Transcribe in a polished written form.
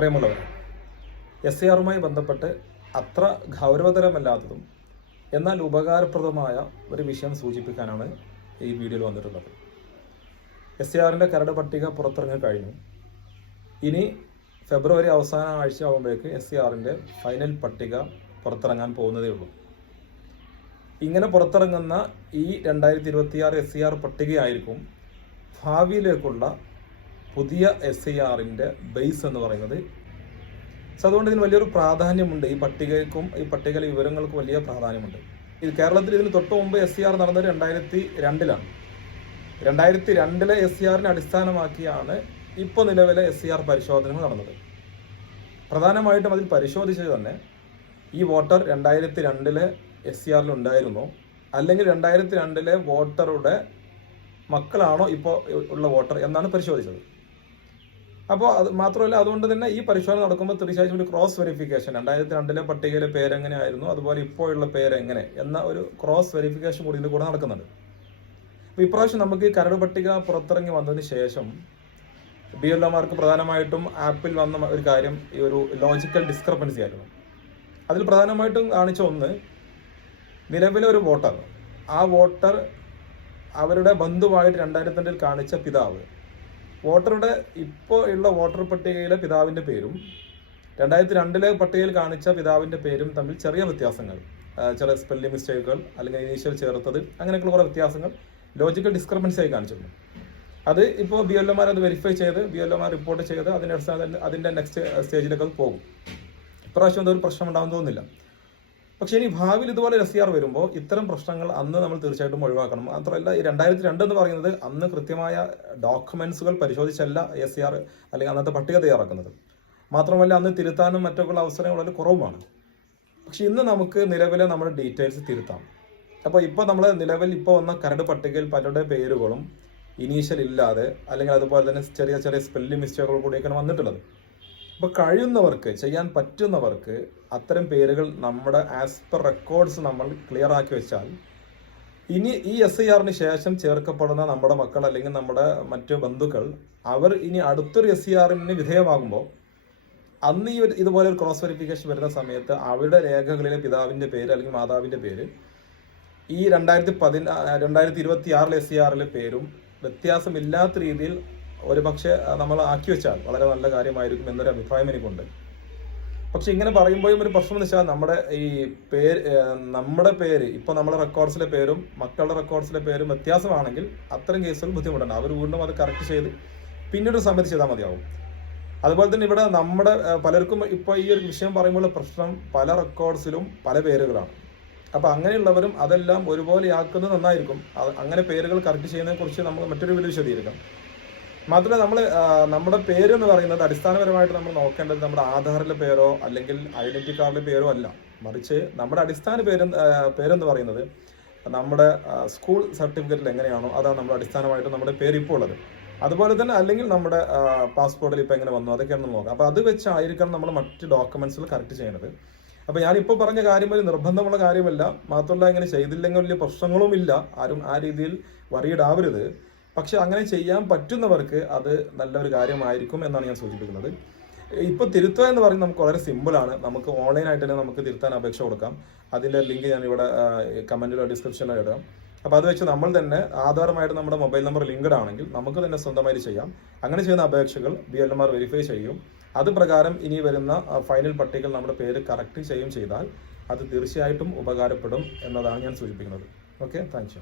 പ്രിയമുള്ളവർ, SARമായി ബന്ധപ്പെട്ട് അത്ര ഗൗരവതരമല്ലാത്തതും എന്നാൽ ഉപകാരപ്രദമായ ഒരു വിഷയം സൂചിപ്പിക്കാനാണ് ഈ വീഡിയോയിൽ വന്നിട്ടുള്ളത്. SARൻ്റെ കരട് പട്ടിക പുറത്തിറങ്ങി കഴിഞ്ഞു. ഇനി ഫെബ്രുവരി അവസാന ആഴ്ച ആകുമ്പോഴേക്ക് SARൻ്റെ ഫൈനൽ പട്ടിക പുറത്തിറങ്ങാൻ പോകുന്നതേ ഉള്ളൂ. ഇങ്ങനെ പുറത്തിറങ്ങുന്ന ഈ 2026 SAR പട്ടികയായിരിക്കും ഭാവിയിലേക്കുള്ള പുതിയ SARൻ്റെ ബേസ് എന്ന് പറയുന്നത്. അതുകൊണ്ട് ഇതിന് വലിയൊരു പ്രാധാന്യമുണ്ട്. ഈ പട്ടികയ്ക്കും ഈ പട്ടികയിലെ വിവരങ്ങൾക്കും വലിയ പ്രാധാന്യമുണ്ട്. ഇത് കേരളത്തിൽ ഇതിന് തൊട്ട് മുമ്പ് SAR നടന്നത് 2002-ലാണ്. 2002-ലെ SARനെ അടിസ്ഥാനമാക്കിയാണ് ഇപ്പോൾ നിലവിലെ SAR പരിശോധനകൾ നടന്നത്. പ്രധാനമായിട്ടും അതിൽ പരിശോധിച്ചത് തന്നെ ഈ വോട്ടർ 2002-ലെ SARൽ ഉണ്ടായിരുന്നോ, അല്ലെങ്കിൽ 2002-ലെ വോട്ടറുടെ മക്കളാണോ ഇപ്പോൾ ഉള്ള വോട്ടർ എന്നാണ് പരിശോധിച്ചത്. അപ്പോൾ അത് മാത്രമല്ല, അതുകൊണ്ട് തന്നെ ഈ പരിശോധന നടക്കുമ്പോൾ തീർച്ചയായിട്ടും ഒരു ക്രോസ് വെരിഫിക്കേഷൻ, 2002-ലെ പട്ടികയിലെ പേരെങ്ങനെയായിരുന്നു, അതുപോലെ ഇപ്പോഴുള്ള പേരെങ്ങനെ എന്ന ഒരു ക്രോസ് വെരിഫിക്കേഷൻ കൂടി ഇതിൽ കൂടെ നടക്കുന്നുണ്ട്. അപ്പോൾ ഇപ്രാവശ്യം നമുക്ക് ഈ കരട് പട്ടിക പുറത്തിറങ്ങി വന്നതിന് ശേഷം BLOമാർക്ക് പ്രധാനമായിട്ടും ആപ്പിൽ വന്ന ഒരു കാര്യം ഈ ഒരു ലോജിക്കൽ ഡിസ്ക്രപ്പൻസി ആയിരുന്നു. അതിൽ പ്രധാനമായിട്ടും കാണിച്ച ഒന്ന്, നിലവിലെ ഒരു വോട്ടർ, ആ വോട്ടർ അവരുടെ ബന്ധുവായിട്ട് 2002-ൽ കാണിച്ച പിതാവ്, വോട്ടറുടെ ഇപ്പോൾ ഉള്ള വോട്ടർ പട്ടികയിലെ പിതാവിൻ്റെ പേരും 2002-ലെ പട്ടികയിൽ കാണിച്ച പിതാവിൻ്റെ പേരും തമ്മിൽ ചെറിയ വ്യത്യാസങ്ങൾ, ചില സ്പെല്ലിംഗ് മിസ്റ്റേക്കുകൾ അല്ലെങ്കിൽ ഇനീഷ്യൽ ചേർത്തത്, അങ്ങനെയൊക്കെയുള്ള കുറേ വ്യത്യാസങ്ങൾ ലോജിക്കൽ ഡിസ്ക്രിപ്പൻസി ആയി കാണിച്ചിരുന്നു. അത് ഇപ്പോൾ BLOമാർ അത് വെരിഫൈ ചെയ്ത് BLOമാർ റിപ്പോർട്ട് ചെയ്ത് അതിൻ്റെ നെക്സ്റ്റ് സ്റ്റേജിലേക്ക് അത് പോകും. ഇപ്രാവശ്യം എന്തൊരു പ്രശ്നം ഉണ്ടാകുമെന്ന് തോന്നുന്നില്ല. പക്ഷേ ഇനി ഭാവിയിൽ ഇതുപോലെ SAR വരുമ്പോൾ ഇത്തരം പ്രശ്നങ്ങൾ അന്ന് നമ്മൾ തീർച്ചയായിട്ടും ഒഴിവാക്കണം. മാത്രമല്ല, ഈ 2002 എന്ന് പറയുന്നത് അന്ന് കൃത്യമായ ഡോക്യുമെന്റ്സുകൾ പരിശോധിച്ചല്ല SAR അല്ലെങ്കിൽ അന്നത്തെ പട്ടിക തയ്യാറാക്കുന്നത്. മാത്രമല്ല, അന്ന് തിരുത്താനും മറ്റൊക്കെയുള്ള അവസരങ്ങൾ വളരെ കുറവുമാണ്. പക്ഷെ ഇന്ന് നമുക്ക് നിലവിലെ നമ്മുടെ ഡീറ്റെയിൽസ് തിരുത്താം. അപ്പോൾ ഇപ്പോൾ നമ്മൾ നിലവിൽ ഇപ്പോൾ വന്ന കരട് പട്ടികയിൽ പലരുടെ പേരുകളും ഇനീഷ്യൽ ഇല്ലാതെ അല്ലെങ്കിൽ അതുപോലെ തന്നെ ചെറിയ ചെറിയ സ്പെല്ലിംഗ് മിസ്റ്റേക്കുകൾ കൂടിയൊക്കെയാണ് വന്നിട്ടുള്ളത്. അപ്പോൾ കഴിയുന്നവർക്ക്, ചെയ്യാൻ പറ്റുന്നവർക്ക് അത്തരം പേരുകൾ നമ്മുടെ ആസ് പെർ റെക്കോർഡ്സ് നമ്മൾ ക്ലിയർ ആക്കി വെച്ചാൽ ഇനി ഈ SARന് ശേഷം ചേർക്കപ്പെടുന്ന നമ്മുടെ മക്കൾ അല്ലെങ്കിൽ നമ്മുടെ മറ്റു ബന്ധുക്കൾ അവർ ഇനി അടുത്തൊരു SARന് വിധേയമാകുമ്പോൾ അന്ന് ഇതുപോലെ ഒരു ക്രോസ് വെരിഫിക്കേഷൻ വരുന്ന സമയത്ത് അവരുടെ രേഖകളിലെ പിതാവിൻ്റെ പേര് അല്ലെങ്കിൽ മാതാവിൻ്റെ പേര് ഈ 2026 SARലെ പേരും വ്യത്യാസമില്ലാത്ത രീതിയിൽ ഒരുപക്ഷെ നമ്മൾ ആക്കി വെച്ചാൽ വളരെ നല്ല കാര്യമായിരിക്കും എന്നൊരു അഭിപ്രായം എനിക്കുണ്ട്. പക്ഷെ ഇങ്ങനെ പറയുമ്പോഴും ഒരു പ്രശ്നം എന്ന് വെച്ചാൽ നമ്മുടെ പേര് ഇപ്പോൾ നമ്മുടെ റെക്കോർഡ്സിലെ പേരും മക്കളുടെ റെക്കോർഡ്സിലെ പേരും വ്യത്യാസമാണെങ്കിൽ അത്തരം കേസുകൾ ബുദ്ധിമുട്ടുണ്ട്. അവർ വീണ്ടും അത് കറക്റ്റ് ചെയ്ത് പിന്നീട് സമയത്ത് ചെയ്താൽ മതിയാവും. അതുപോലെ തന്നെ ഇവിടെ നമ്മുടെ പലർക്കും ഇപ്പോൾ ഈ ഒരു വിഷയം പറയുമ്പോൾ പ്രശ്നം, പല റെക്കോർഡ്സിലും പല പേരുകളാണ്. അപ്പോൾ അങ്ങനെയുള്ളവരും അതെല്ലാം ഒരുപോലെ ആക്കുന്നത് നന്നായിരിക്കും. അങ്ങനെ പേരുകൾ കറക്റ്റ് ചെയ്യുന്നതിനെ കുറിച്ച് നമ്മൾ മറ്റൊരു വീഡിയോ വിശദീകരിക്കാം. മാത്രമല്ല, നമ്മുടെ പേരെന്ന് പറയുന്നത് അടിസ്ഥാനപരമായിട്ട് നമ്മൾ നോക്കേണ്ടത് നമ്മുടെ ആധാറിലെ പേരോ അല്ലെങ്കിൽ ഐഡന്റിറ്റി കാർഡിലെ പേരോ അല്ല, മറിച്ച് നമ്മുടെ അടിസ്ഥാന പേരെന്ന് പറയുന്നത് നമ്മുടെ സ്കൂൾ സർട്ടിഫിക്കറ്റിൽ എങ്ങനെയാണോ അതാണ് നമ്മുടെ അടിസ്ഥാനമായിട്ട് നമ്മുടെ പേര് ഇപ്പോൾ ഉള്ളത്. അതുപോലെ തന്നെ അല്ലെങ്കിൽ നമ്മുടെ പാസ്പോർട്ടിൽ ഇപ്പോൾ എങ്ങനെ വന്നു അതൊക്കെയാണ് നമ്മൾ നോക്കാം. അപ്പോൾ അത് വെച്ചായിരിക്കണം നമ്മൾ മറ്റ് ഡോക്യുമെന്റ്സുകൾ കറക്റ്റ് ചെയ്യേണ്ടത്. അപ്പോൾ ഞാനിപ്പോൾ പറഞ്ഞ കാര്യം ഒരു നിർബന്ധമുള്ള കാര്യമല്ല. മാത്രമല്ല, ഇങ്ങനെ ചെയ്തില്ലെങ്കിൽ വലിയ പ്രശ്നങ്ങളും ഇല്ല. ആരും ആ രീതിയിൽ വറീഡാവരുത്. പക്ഷെ അങ്ങനെ ചെയ്യാൻ പറ്റുന്നവർക്ക് അത് നല്ലൊരു കാര്യമായിരിക്കും എന്നാണ് ഞാൻ സൂചിപ്പിക്കുന്നത്. ഇപ്പോൾ തിരുത്തുക എന്ന് പറയുന്നത് നമുക്ക് വളരെ സിമ്പിളാണ്. നമുക്ക് ഓൺലൈനായിട്ട് തന്നെ നമുക്ക് തിരുത്താൻ അപേക്ഷ കൊടുക്കാം. അതിൻ്റെ ലിങ്ക് ഞാനിവിടെ കമൻറ്റിലോ ഡിസ്ക്രിപ്ഷനിലോ ഇടാം. അപ്പോൾ അത് വെച്ച് നമ്മൾ തന്നെ ആധാറുമായിട്ട് നമ്മുടെ മൊബൈൽ നമ്പർ ലിങ്ക്ഡ് ആണെങ്കിൽ നമുക്ക് തന്നെ സ്വന്തമായിട്ട് ചെയ്യാം. അങ്ങനെ ചെയ്യുന്ന അപേക്ഷകൾ BLOമാർ വെരിഫൈ ചെയ്യും. അത് പ്രകാരം ഇനി വരുന്ന ഫൈനൽ പട്ടികയിൽ നമ്മുടെ പേര് കറക്റ്റ് ചെയ്താൽ അത് തീർച്ചയായിട്ടും ഉപകാരപ്പെടും എന്നതാണ് ഞാൻ സൂചിപ്പിക്കുന്നത്. Okay, thank you.